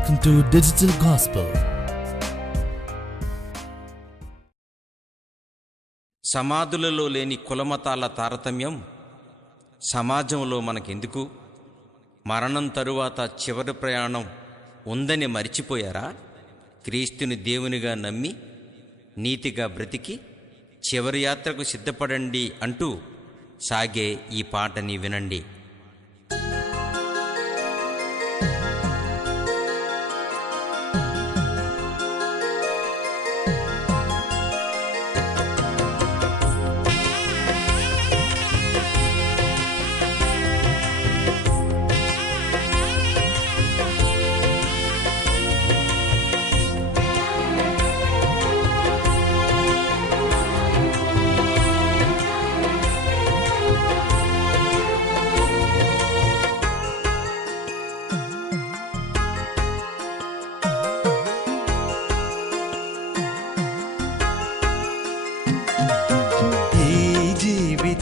Welcome to digital సమాధులలో లేని కులమతాల తారతమ్యం సమాజంలో మనకెందుకు? మరణం తరువాత చివరి ప్రయాణం ఉందని మరిచిపోయారా? క్రీస్తుని దేవునిగా నమ్మి నీతిగా బ్రతికి చివరి యాత్రకు సిద్ధపడండి అంటూ సాగే ఈ పాటని వినండి.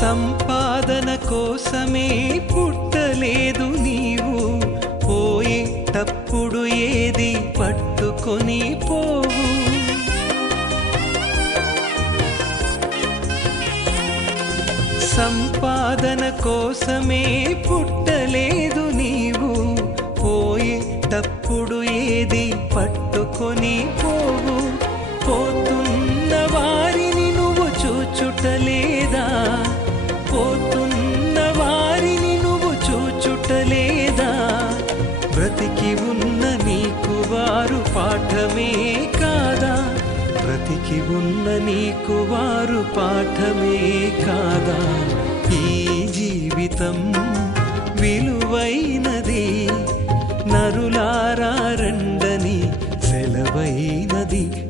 సంపాదన కోసమే పుట్టలేదు నీవు. పోయేటప్పుడు ఏది పట్టుకొని పోవు. సంపాదన కోసమే పుట్టలేదు నీవు. పోయేటప్పుడు ఏది పట్టుకొని పో పాఠమే కాదా? బ్రతికి ఉన్న నీకు వారు పాఠమే కాదా? ఈ జీవితం విలువైనది నరులారండని సెలవైనది.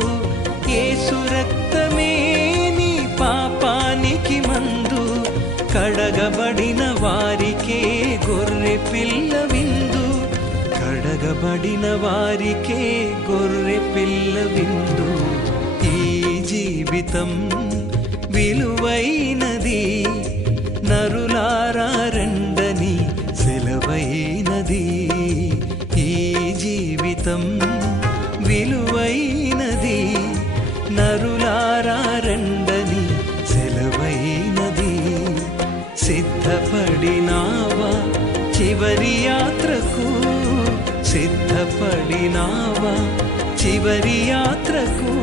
యేసు రక్తమే నీ పాపానికి మందు. కడగబడిన వారికే గొర్రె పిల్ల విందు. కడగబడిన వారికే గొర్రె పిల్ల విందు. ఈ జీవితం విలువైనది నరులారా రెండని సెలవైనది. ఈ జీవితం నరులారా రెండని సెలవైనది. సిద్ధపడినావా చివరి యాత్రకు? సిద్ధపడినావా చివరి యాత్రకు?